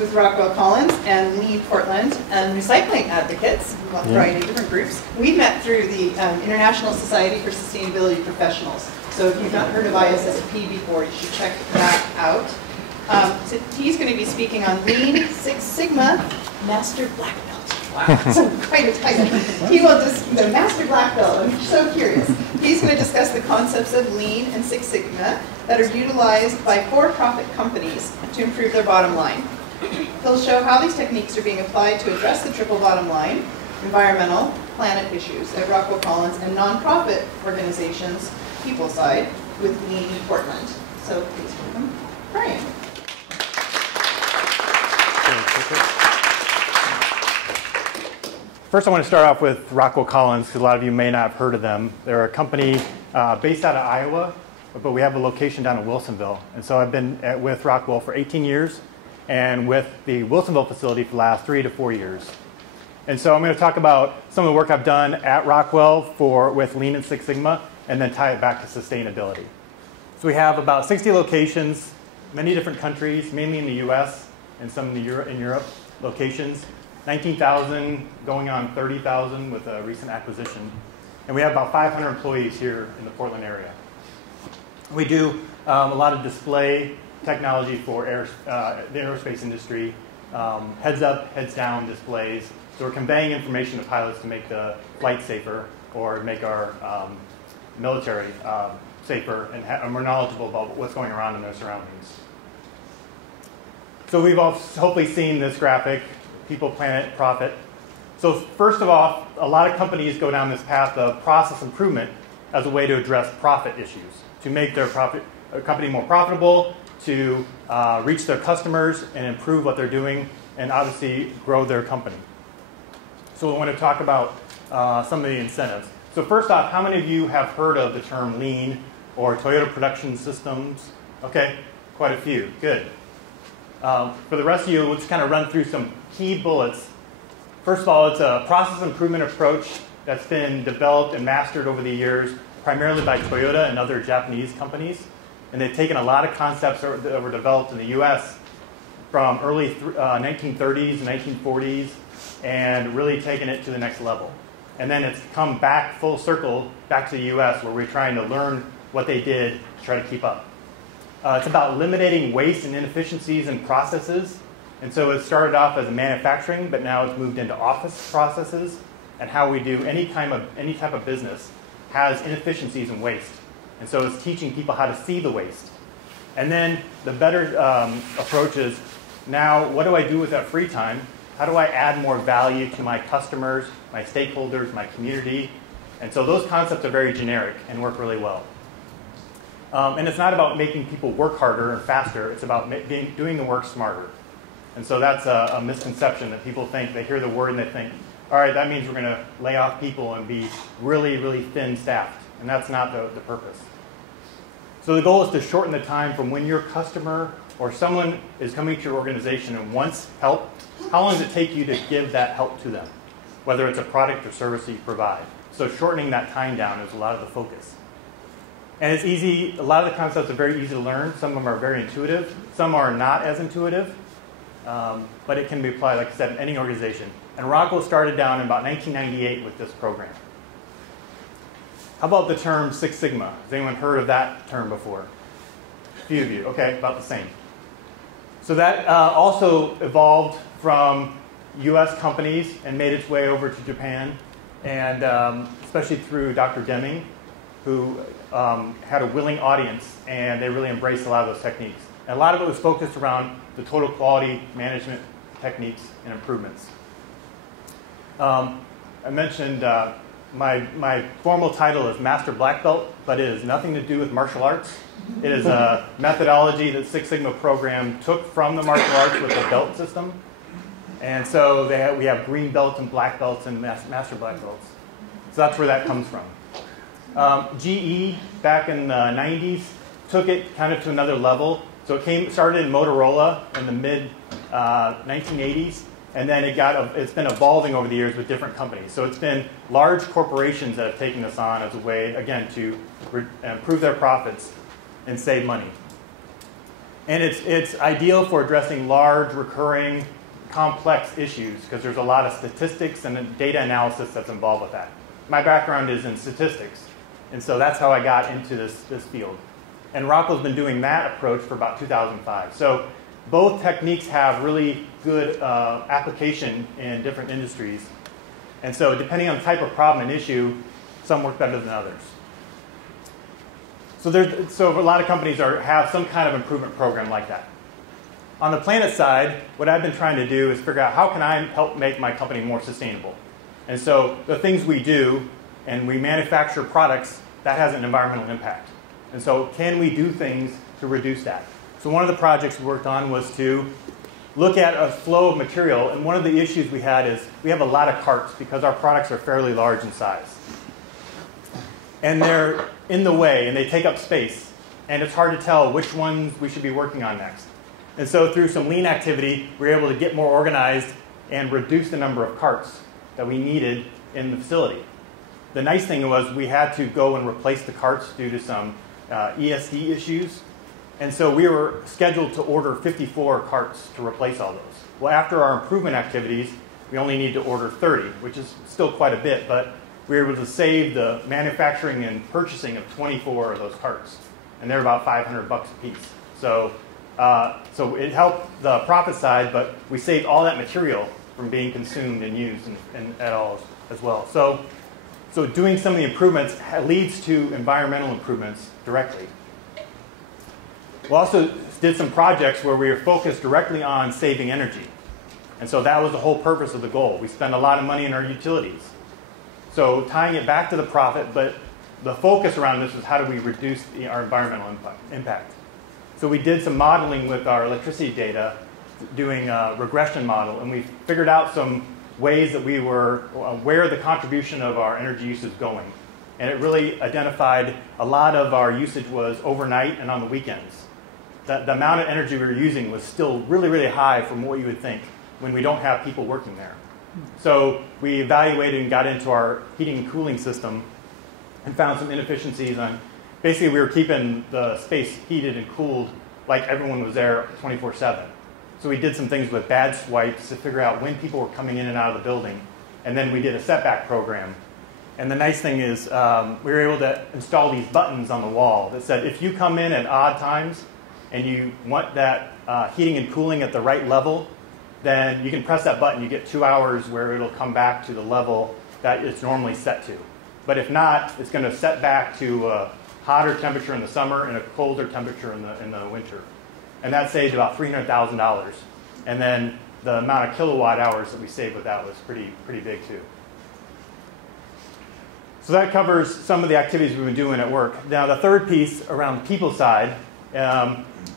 with Rockwell Collins and Lean Portland and recycling advocates, a variety of different groups. We met through the International Society for Sustainability Professionals. So if you've not heard of ISSP before, you should check that out. So he's going to be speaking on Lean Six Sigma Master Black Belt. Wow, so quite a title. He will just, the Master Black Belt, I'm so curious. He's going to discuss the concepts of Lean and Six Sigma that are utilized by for-profit companies to improve their bottom line. He'll show how these techniques are being applied to address the triple bottom line, environmental, planet issues at Rockwell Collins and nonprofit organizations, people side, with Lean Portland. So please welcome Brion. First, I want to start off with Rockwell Collins, because a lot of you may not have heard of them. They're a company based out of Iowa, but we have a location down in Wilsonville. And so I've been with Rockwell for 18 years, and with the Wilsonville facility for the last 3 to 4 years. And so I'm going to talk about some of the work I've done at Rockwell with Lean and Six Sigma, and then tie it back to sustainability. So we have about 60 locations, many different countries, mainly in the US and some in Europe locations. 19,000 going on 30,000 with a recent acquisition. And we have about 500 employees here in the Portland area. We do a lot of display technology for the aerospace industry, heads up, heads down displays. So we're conveying information to pilots to make the flight safer or make our military safer, and we're knowledgeable about what's going around in their surroundings. So we've all hopefully seen this graphic. People, planet, profit. So first of all, a lot of companies go down this path of process improvement as a way to address profit issues, to make their company more profitable, to reach their customers and improve what they're doing, and obviously grow their company. So I want to talk about some of the incentives. So first off, how many of you have heard of the term Lean or Toyota Production Systems? Okay, quite a few. Good. For the rest of you, let's kind of run through some key bullets. First of all, it's a process improvement approach that's been developed and mastered over the years, primarily by Toyota and other Japanese companies. And they've taken a lot of concepts that were developed in the US from early 1930s and 1940s and really taken it to the next level. And then it's come back full circle back to the US, where we're trying to learn what they did to try to keep up. It's about eliminating waste and inefficiencies in processes. And so it started off as a manufacturing, but now it's moved into office processes, and how we do any type of business has inefficiencies and waste. And so it's teaching people how to see the waste. And then the better approach is, now what do I do with that free time? How do I add more value to my customers, my stakeholders, my community? And so those concepts are very generic and work really well. And it's not about making people work harder and faster. It's about doing the work smarter. And so that's a misconception that people think. They hear the word and they think, all right, that means we're going to lay off people and be really, really thin staffed. And that's not the purpose. So the goal is to shorten the time from when your customer or someone is coming to your organization and wants help. How long does it take you to give that help to them, whether it's a product or service that you provide? So shortening that time down is a lot of the focus. And it's easy. A lot of the concepts are very easy to learn. Some of them are very intuitive. Some are not as intuitive. But it can be applied, like I said, in any organization. And Rockwell started down in about 1998 with this program. How about the term Six Sigma? Has anyone heard of that term before? A few of you. Okay, about the same. So that also evolved from US companies and made its way over to Japan, and especially through Dr. Deming, who had a willing audience, and they really embraced a lot of those techniques. And a lot of it was focused around the total quality management techniques and improvements. I mentioned my formal title is Master Black Belt, but it has nothing to do with martial arts. It is a methodology that Six Sigma program took from the martial arts with the belt system. And so we have green belts and black belts and master black belts. So that's where that comes from. GE, back in the 90s, took it kind of to another level. So it started in Motorola in the mid-1980s, and then it's been evolving over the years with different companies. So it's been large corporations that have taken this on as a way, again, to improve their profits and save money. And it's ideal for addressing large, recurring, complex issues because there's a lot of statistics and data analysis that's involved with that. My background is in statistics, and so that's how I got into this field. And Rockwell's been doing that approach for about 2005. So both techniques have really good application in different industries. And so depending on the type of problem and issue, some work better than others. So a lot of companies have some kind of improvement program like that. On the planet side, what I've been trying to do is figure out how can I help make my company more sustainable. And so the things we do, and we manufacture products, that has an environmental impact. And so can we do things to reduce that? So one of the projects we worked on was to look at a flow of material. And one of the issues we had is we have a lot of carts because our products are fairly large in size. And they're in the way, and they take up space. And it's hard to tell which ones we should be working on next. And so through some lean activity, we were able to get more organized and reduce the number of carts that we needed in the facility. The nice thing was we had to go and replace the carts due to some ESD issues. And so we were scheduled to order 54 carts to replace all those. Well, after our improvement activities, we only need to order 30, which is still quite a bit, but we were able to save the manufacturing and purchasing of 24 of those carts. And they're about $500 a piece. So it helped the profit side, but we saved all that material from being consumed and used and at all as well. So doing some of the improvements leads to environmental improvements directly. We also did some projects where we were focused directly on saving energy. And so that was the whole purpose of the goal. We spend a lot of money in our utilities. So tying it back to the profit, but the focus around this is how do we reduce our environmental impact. So we did some modeling with our electricity data, doing a regression model, and we figured out some ways that we were, where the contribution of our energy use is going. And it really identified a lot of our usage was overnight and on the weekends. The amount of energy we were using was still really, really high from what you would think when we don't have people working there. So we evaluated and got into our heating and cooling system and found some inefficiencies on, basically we were keeping the space heated and cooled like everyone was there 24/7. So we did some things with badge swipes to figure out when people were coming in and out of the building. And then we did a setback program. And the nice thing is we were able to install these buttons on the wall that said if you come in at odd times and you want that heating and cooling at the right level, then you can press that button. You get 2 hours where it'll come back to the level that it's normally set to. But if not, it's going to set back to a hotter temperature in the summer and a colder temperature in the winter. And that saved about $300,000. And then the amount of kilowatt hours that we saved with that was pretty big too. So that covers some of the activities we've been doing at work. Now the third piece around the people side,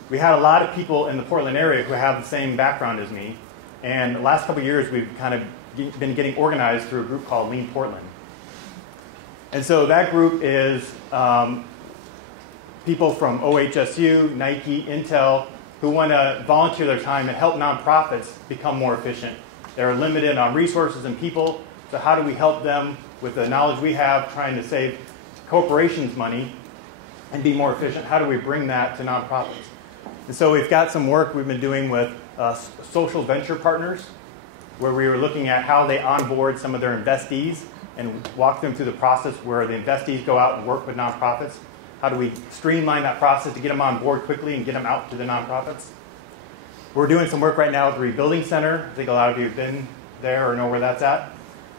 we had a lot of people in the Portland area who have the same background as me. And the last couple of years we've kind of been getting organized through a group called Lean Portland. And so that group is people from OHSU, Nike, Intel, who want to volunteer their time and help nonprofits become more efficient. They're limited on resources and people, so how do we help them with the knowledge we have trying to save corporations money and be more efficient? How do we bring that to nonprofits? And so we've got some work we've been doing with social venture partners, where we were looking at how they onboard some of their investees and walk them through the process where the investees go out and work with nonprofits. How do we streamline that process to get them on board quickly and get them out to the nonprofits? We're doing some work right now at the Rebuilding Center. I think a lot of you have been there or know where that's at.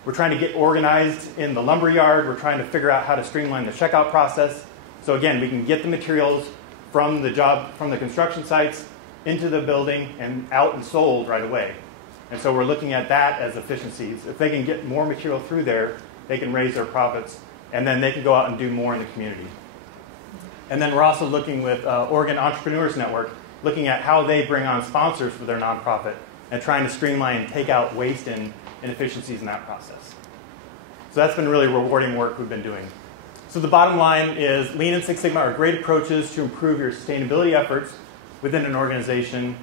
We're trying to get organized in the lumber yard. We're trying to figure out how to streamline the checkout process. So again, we can get the materials from the construction sites into the building and out and sold right away. And so we're looking at that as efficiencies. If they can get more material through there, they can raise their profits, and then they can go out and do more in the community. And then we're also looking with Oregon Entrepreneurs Network, looking at how they bring on sponsors for their nonprofit and trying to streamline and take out waste and inefficiencies in that process. So that's been really rewarding work we've been doing. So the bottom line is Lean and Six Sigma are great approaches to improve your sustainability efforts within an organization.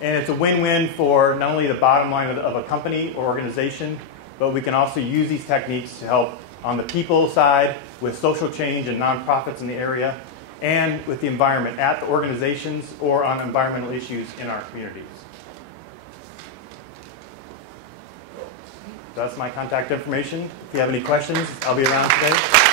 And it's a win-win for not only the bottom line of a company or organization, but we can also use these techniques to help on the people side with social change and nonprofits in the area, and with the environment at the organizations or on environmental issues in our communities. That's my contact information. If you have any questions, I'll be around today.